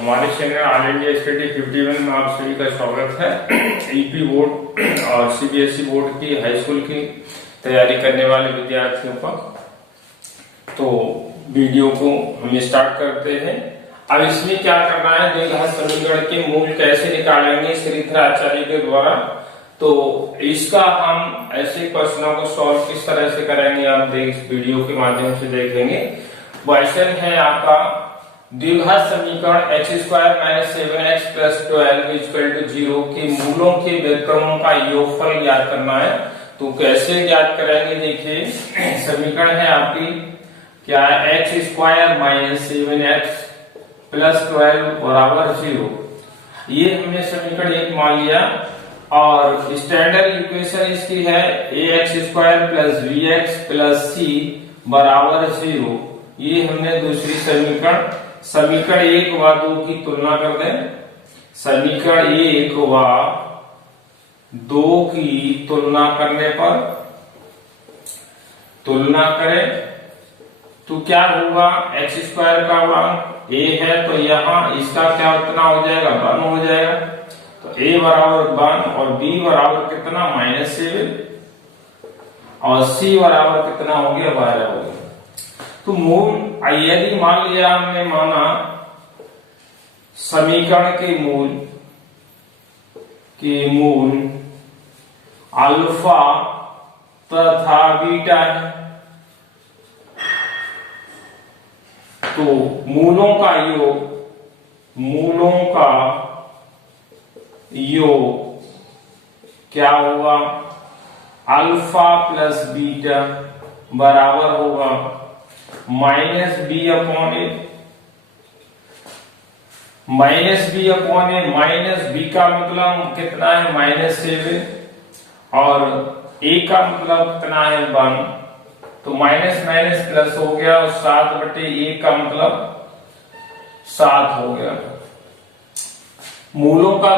हमारे channel all India study 51 में आप सभी का स्वागत है। यूपी बोर्ड और सीबीएसई बोर्ड की हाई स्कूल की तैयारी करने वाले विद्यार्थियों का तो वीडियो को हम स्टार्ट करते हैं। अब इसमें क्या करना है, द्विघात समीकरण के मूल कैसे निकालेंगे श्रीधर आचार्य के द्वारा, तो इसका हम ऐसे प्रश्नों को सॉल्व किस तरह से करेंगे आप इस वीडियो के माध्यम से देखेंगे। क्वेश्चन है आपका द्विघात समीकरण x² - 7x + 12 = 0 के मूलों के व्युत्क्रमों का योगफल ज्ञात करना है। तो कैसे ज्ञात करेंगे, देखिए समीकरण है आपकी क्या है, x² - 7x + 12 = 0। ये हमने समीकरण 1 मान लिया और स्टैंडर्ड इक्वेशन इसकी है ax² + bx + c = 0। ये हमने दूसरी समीकरण 1 व 2 की तुलना कर दें। समीकरण 1 व 2 की तुलना करने पर तुलना करें तो क्या होगा, x² का मान a है तो यहाँ इसका क्या उतना हो जाएगा, 1 हो जाएगा। तो a बराबर 1 और b बराबर कितना -7 और c बराबर कितना हो गया, 12 हो गया। तो मूल यदि मान लिया हमने माना समीकरण के मूल अल्फा तथा बीटा है, तो मूलों का योग क्या होगा, अल्फा प्लस बीटा बराबर होगा -b/a। -b का मतलब कितना है, -7 और a का मतलब कितना है, 1। तो माइनस माइनस प्लस हो गया और 7/1 का मतलब 7 हो गया। मूलों का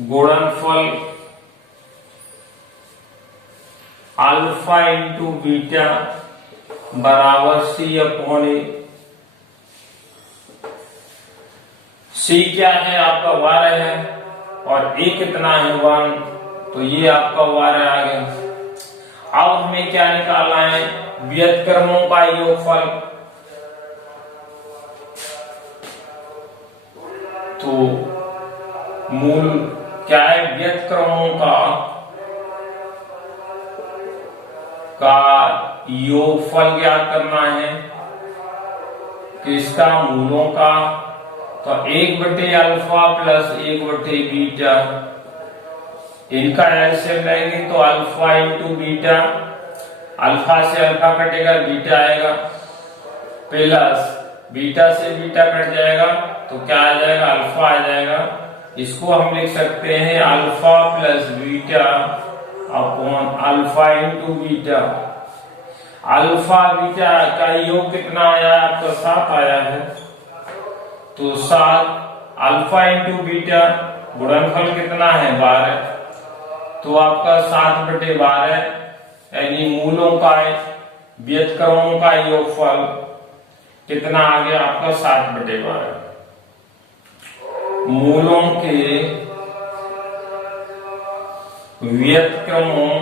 गुणनफल अल्फा इंटू बीटा बराबर c/a। c क्या है आपका 12 है और a कितना है, 1, तो ये आपका 12 आ गया। अब हमें क्या निकालना है, व्युत्क्रमों का योगफल। तो मूल क्या है, व्युत्क्रमों का योगफल ज्ञात करना है किसका, मूलों का। तो 1/अल्फा प्लस 1/बीटा, इनका एलसीएम लेंगे तो अल्फा इंटू बीटा, अल्फा से अल्फा कटेगा बीटा आएगा, प्लस बीटा से बीटा कट जाएगा तो क्या आ जाएगा, अल्फा आ जाएगा। इसको हम लिख सकते हैं alpha plus beta upon alpha into beta. Alpha beta का योग कितना आया आपका, 7 आया है। तो 7 अल्फा इंटू बीटा गुणनफल कितना है, 12। तो आपका 7/12 यानी मूलों का व्युत्क्रमों का योगफल कितना आ गया आपका, 7/12। मूलों के व्युत्क्रमों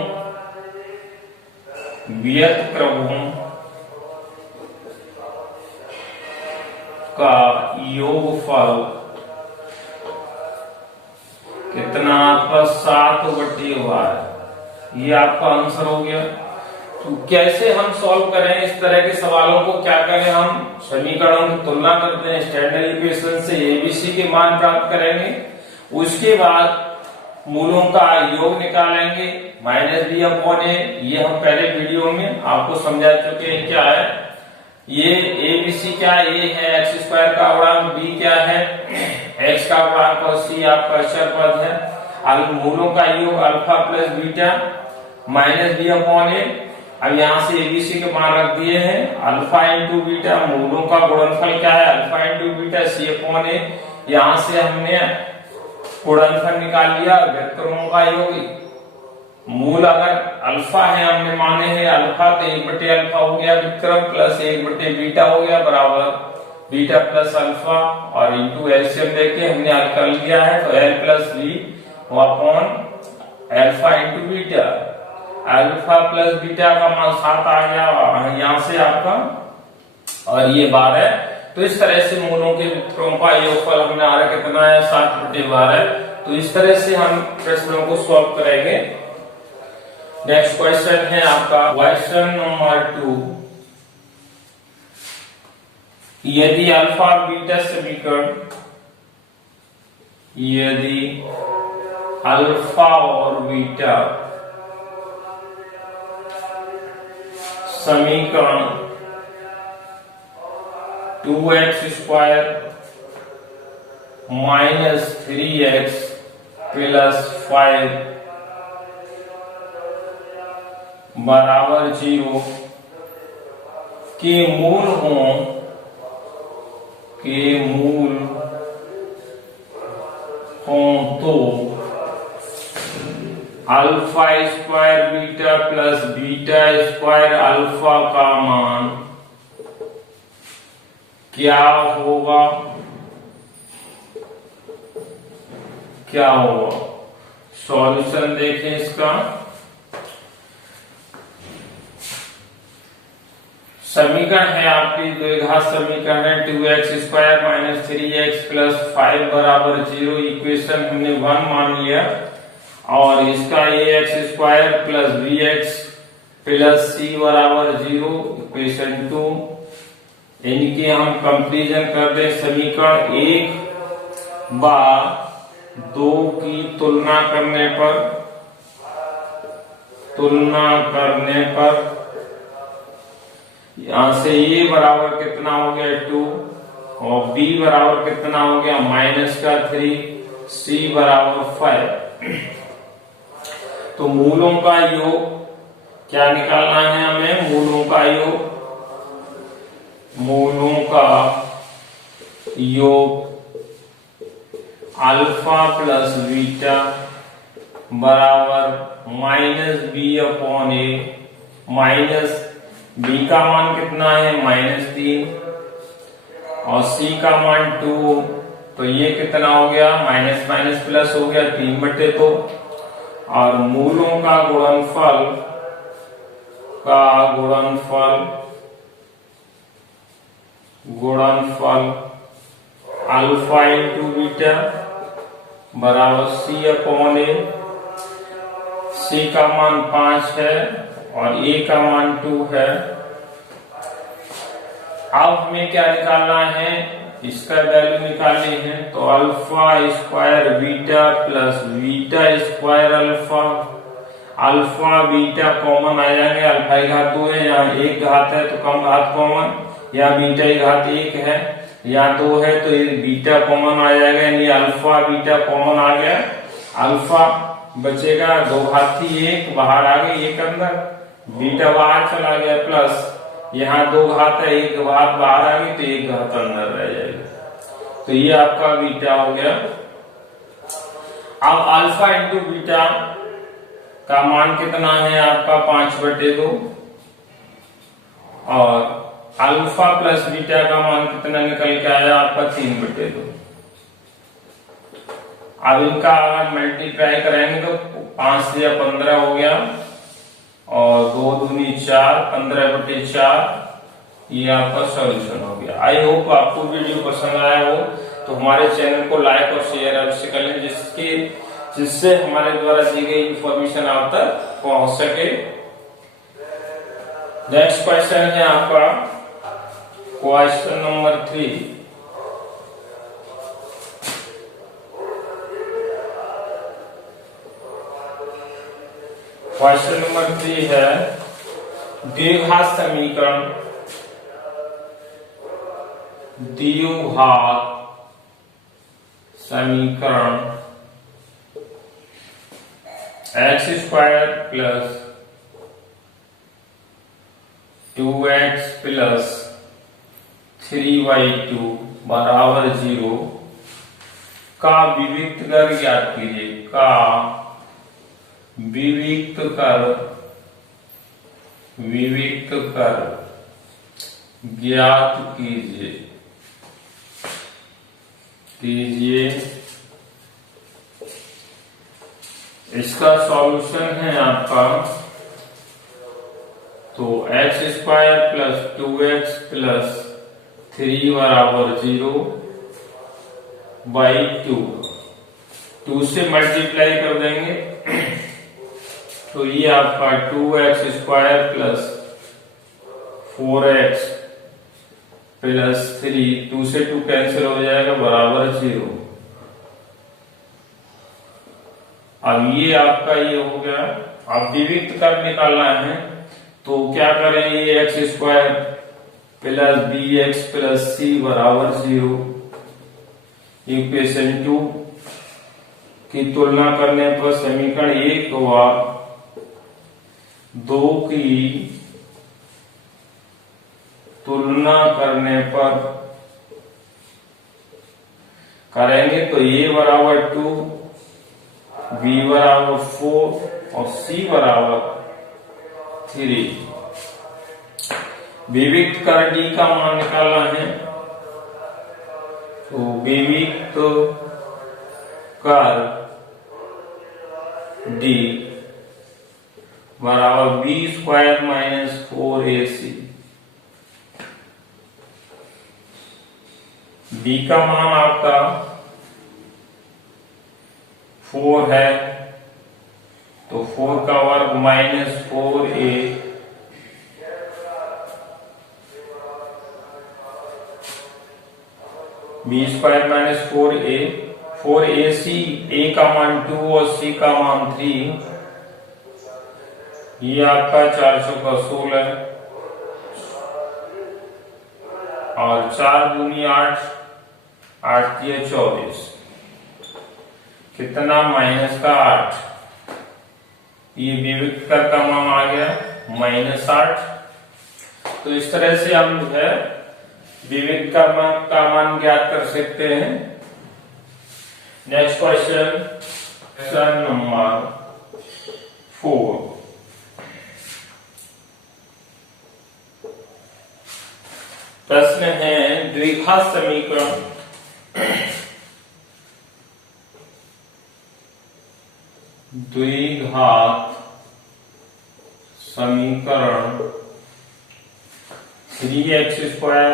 का योगफल कितना आपका, 7/12। ये आपका आंसर हो गया। तो कैसे हम सॉल्व करें इस तरह के सवालों को, क्या करें, हम समीकरणों की तुलना करते हैं, स्टैंडर्ड इक्वेशन से एबीसी के मान प्राप्त करेंगे। उसके बाद मूलों का योग निकालेंगे -b/a। ये हम पहले वीडियो में आपको समझा चुके हैं क्या है। ये एबीसी क्या है, ए है x² का गुणांक, b क्या है x का गुणांक और c आपका अचर पद है। मूलों का योग अल्फा प्लस बीटा -b/a। अब यहाँ से एबीसी के मान रख दिए हैं, अल्फा इंटू बीटा, मूलों का गुणनफल क्या है, अल्फा इंटू बीटा c/a। यहाँ से हमने गुणनफल निकाल लिया, व्युत्क्रमों का योग मूल अगर अल्फा है, हमने माने हैं अल्फा, तो 1/अल्फा हो गया विक्रम, प्लस 1/बीटा हो गया बराबर बीटा प्लस अल्फा, और इंटू एलसीएम लेके हमने हल कर लिया है, तो L plus B upon alpha into beta. Alpha plus beta का मान 7 आ गया यहाँ से आपका, और ये 12। तो इस तरह से मूलों के वितरणों का योगफल हमने आ रहा कितना है 7/12। तो इस तरह से हम प्रश्नों को सॉल्व करेंगे। नेक्स्ट क्वेश्चन है आपका क्वेश्चन नंबर 2। यदि अल्फा बीटा समीकरण, यदि अल्फा और बीटा समीकरण 2x² माइनस 3x प्लस 5 बराबर 0 के मूल हों, तो alpha square beta plus beta square alpha का मान क्या होगा? सॉल्यूशन देखें इसका। समीकरण है आपकी द्विघात समीकरण है 2x² माइनस 3x प्लस 5 बराबर 0। इक्वेशन हमने 1 मान लिया, और इसका ax² plus bx plus c बराबर 0 इक्वेशन 2। इनके हम कंपैरिजन कर दें। समीकरण 1 व 2 की तुलना करने पर यहां से a बराबर कितना हो गया 2, और b बराबर कितना हो गया -3, c बराबर 5। तो मूलों का योग क्या निकालना है हमें? मूलों का योग अल्फा प्लस बीटा बराबर -b/a, माइनस b का मान कितना है -3, और c का मान 2, तो ये कितना हो गया माइनस माइनस प्लस हो गया 3/2। और मूलों का गुणनफल अल्फा इंटू बीटा बराबर c/a। c का मान 5 है और a का मान 2 है। अब हमें क्या निकालना है? इसका वैल्यू निकालनी है, तो alpha square beta plus beta square alpha beta common आ जाएंगे। अल्फा की घात 2 है, यहाँ 1 घात है तो कम घात कॉमन, या बीटा की घात 1 है, यहाँ 2 है तो ये बीटा कॉमन आ जाएगा, यानी अल्फा बीटा कॉमन आ गया। अल्फा बचेगा, 2 घात थी 1 बाहर आ गई, 1 अंदर, बीटा बाहर चला गया, प्लस यहाँ 2 घात है, 1 घात बाहर आ गई तो 1 घात अंदर रह जाएगी। तो ये आपका बीटा हो गया। अब अल्फा इंटू बीटा का मान कितना है आपका 5/2, और अल्फा प्लस बीटा का मान कितना निकल के आया आपका 3/2। अब इनका अगर मल्टीप्लाई करेंगे तो 5 से 15 हो गया, और 2 दूनी 4, 15/4, ये आपका सॉल्यूशन हो गया। आई होप आपको वीडियो पसंद आया हो, तो हमारे चैनल को लाइक और शेयर अवश्य करें, जिससे हमारे द्वारा दी गई इंफॉर्मेशन आप तक पहुंच सके। नेक्स्ट क्वेश्चन है आपका क्वेश्चन नंबर 3। क्वेश्चन नंबर 3 है द्विघात समीकरण x² plus 2x plus 3y2 बराबर 0 का विविक्त वर्ग ज्ञात कीजिए। का विविक्त कर ज्ञात कीजिए। इसका सॉल्यूशन है आपका तो x square plus 2x plus 3 बराबर 0 बाई 2 से मल्टीप्लाई कर देंगे तो ये आपका 2x square plus 4x plus 3, 2 से 2 कैंसिल हो जाएगा बराबर 0। अब ये आपका ये हो गया। अब विविक्त कर निकालना है तो क्या करें, ये x square plus b x plus c बराबर 0 इक्वेशन 2 की तुलना करने पर समीकरण 1 व 2 की तुलना करने पर करेंगे तो ए बराबर 2, बी बराबर 4 और सी बराबर 3। विविक्त कर डी का मान निकालना है तो विविक्त कर डी बराबर B square minus 4ac। B का मान आपका 4 है तो 4 का वर्ग minus 4a B square minus 4ac। a का मान 2 और c का मान 3। ये आपका 400 का 16 और 4 दूनी 8, 8 दिए 24, कितना माइनस का 8। ये विविक्त कर का मान आ गया -8। तो इस तरह से हम जो है विविक्त का मान ज्ञात कर सकते हैं। Next question number 4। प्रश्न है द्विघात समीकरण द्विघात समीकरण 3x square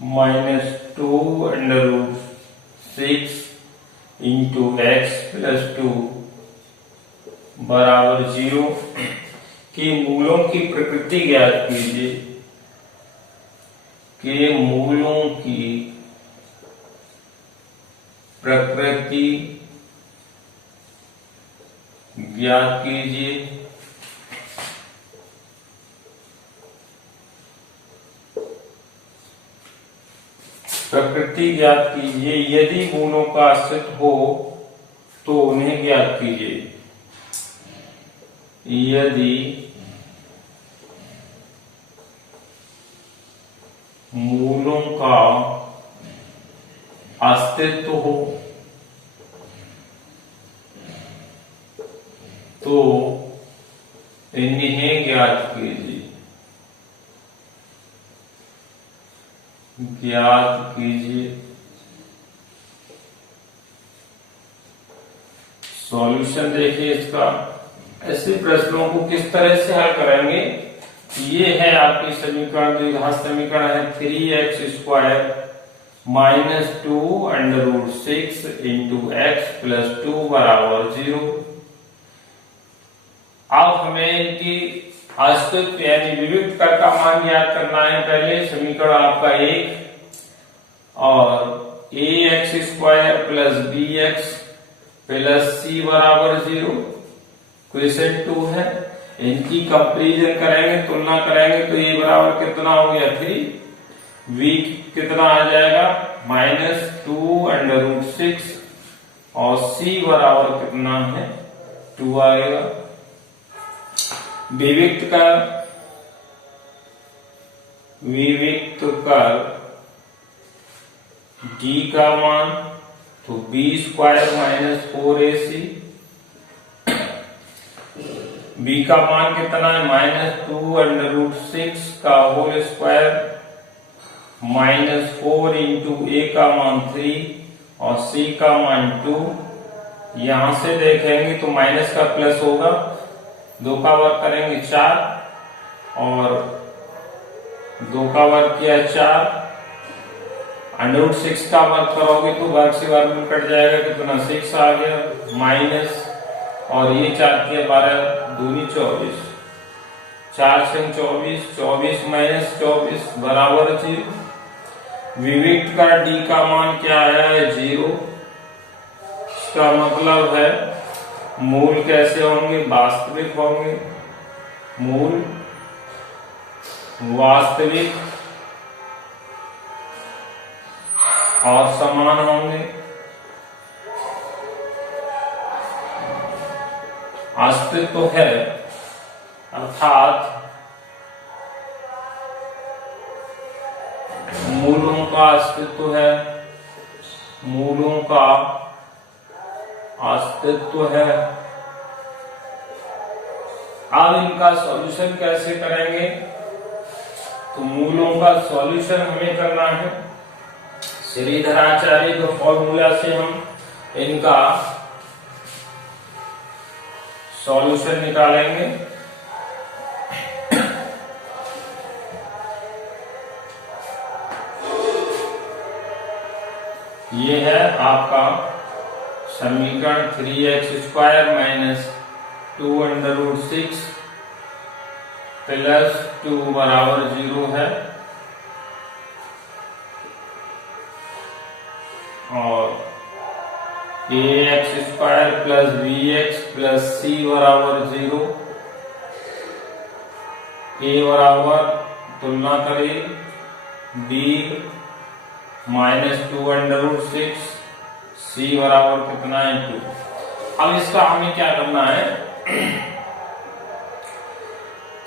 minus 2√6 into x plus 2 बराबर 0 के मूलों की प्रकृति ज्ञात कीजिए। के मूलों की प्रकृति ज्ञात कीजिए। प्रकृति ज्ञात कीजिए। यदि मूलों का अस्तित्व हो तो उन्हें ज्ञात कीजिए। यदि मूलों का अस्तित्व हो तो इन्हें ज्ञात कीजिए। ज्ञात कीजिए। सॉल्यूशन देखिए इसका। ऐसे प्रश्नों को किस तरह से हल करेंगे। ये है आपकी समीकरण, द्विघात समीकरण है 3x square minus 2√6 into x plus 2 बराबर 0। अब हमें इनकी अस्तित्व यानी विविक्त कर का मान ज्ञात करना है। पहले समीकरण आपका 1 और ax square plus bx plus c बराबर 0 क्वेश्चन 2 है। इनकी कंपैरिजन करेंगे, तुलना करेंगे तो ये बराबर कितना हो गया 3, v कितना आ जाएगा -2√6 और c बराबर कितना है 2 आएगा। विविक्त कर d का मान तो b square minus 4ac b का मान कितना है -2√6 का होल स्क्वायर -4 इंटू a का मान 3 और c का मान 2। यहां से देखेंगे तो माइनस का प्लस होगा, 2 का वर्ग करेंगे 4 और 2 का वर्ग किया 4, √6 का वर्ग करोगे तो वर्ग से वर्ग में कट जाएगा, कितना 6 आ गया माइनस और ये 4 किया 12 दूनी 24, 4 से 24, 24 माइनस 24 बराबर 0। विविक्त का d का मान क्या आया है 0। इसका मतलब है मूल कैसे होंगे, वास्तविक होंगे, मूल वास्तविक और समान होंगे। अस्तित्व है अर्थात मूलों का अस्तित्व है, मूलों का अस्तित्व है। अब इनका सॉल्यूशन कैसे करेंगे, तो मूलों का सॉल्यूशन हमें करना है श्रीधराचार्य के फॉर्मूला से हम इनका सॉल्यूशन निकालेंगे। ये है आपका समीकरण 3x² - 2√6 + 2 बराबर 0 है और ax² + bx + c बराबर 0। a बराबर तुलना करें b -2√6, c बराबर कितना है 2। अब इसका हमें क्या करना है,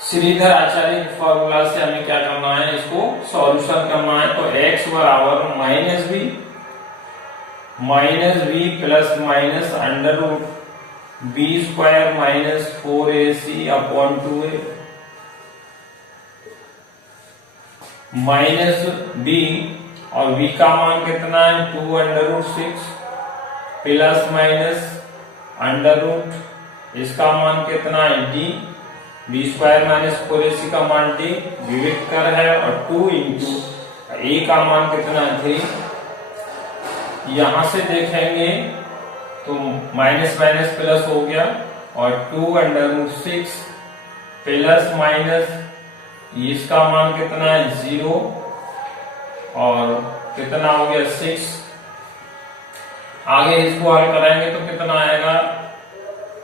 श्रीधर आचार्य के फॉर्मूला से हमें क्या करना है, इसको सॉल्यूशन करना है। तो x बराबर -b plus minus √b² - 4ac upon 2a minus b और v का मान कितना है 2√6 प्लस माइनस √ इसका मान कितना है d, b² - 4ac का मान d विविक्त कर है और 2 इंटू a का मान कितना है 3। यहां से देखेंगे तो माइनस माइनस प्लस हो गया और 2√6 प्लस माइनस इसका मान कितना है 0 और कितना हो गया 6। आगे इसको हल कराएंगे तो कितना आएगा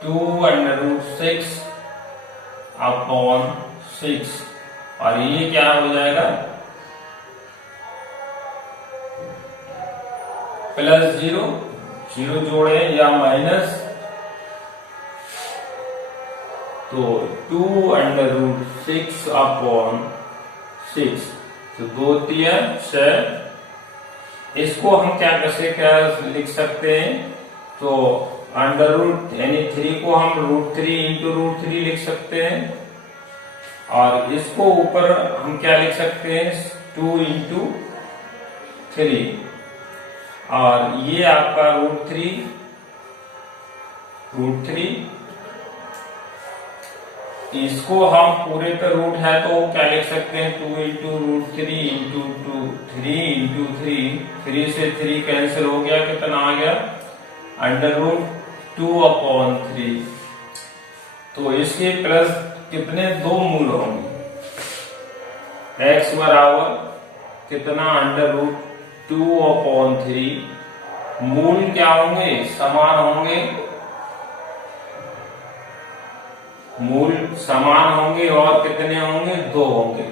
2√6 अपॉन 6 और ये क्या हो जाएगा +0, 0 जोड़े या माइनस, तो 2√6 अपॉन 6 तो 2 3 6। इसको हम क्या लिख सकते हैं, तो √ यानी 3 को हम √3 इंटू √3 लिख सकते हैं और इसको ऊपर हम क्या लिख सकते हैं 2 इंटू 3 और ये आपका √3 इसको हम पूरे पे रूट है तो क्या लिख सकते हैं 2 इंटू √3 इंटू 2 3 इंटू 3 से 3 कैंसिल हो गया, कितना आ गया √2 अपॉन 3। तो इसके प्लस कितने 2 मूल होंगे, x बराबर कितना √2 अपॉन 3। मूल क्या होंगे समान होंगे, मूल समान होंगे और कितने होंगे 2 होंगे।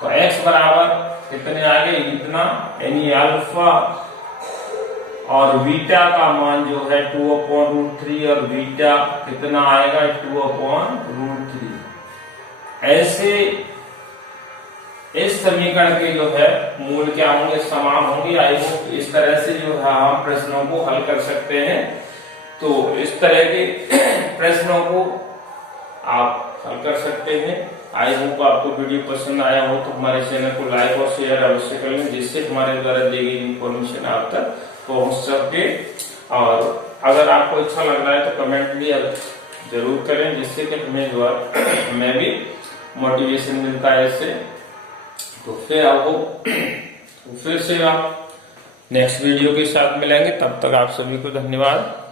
तो x बराबर कितने आ गए इतना, यानी अल्फा और बीटा का मान जो है 2/√3 और बीटा कितना आएगा 2/√3। ऐसे इस समीकरण के जो है मूल क्या होंगे समान होंगे। आई होप इस तरह से जो है हम प्रश्नों को हल कर सकते हैं। तो इस तरह के प्रश्नों को आप हल कर सकते हैं। आई होप आपको वीडियो पसंद आया हो तो हमारे चैनल को लाइक और शेयर अवश्य कर लें, जिससे हमारे द्वारा दी गई इन्फॉर्मेशन आप तक पहुंच सके। और अगर आपको अच्छा लग रहा है तो कमेंट भी जरूर करें, जिससे कि हमें भी मोटिवेशन मिलता है इससे। तो फिर से आप नेक्स्ट वीडियो के साथ मिलेंगे, तब तक आप सभी को धन्यवाद।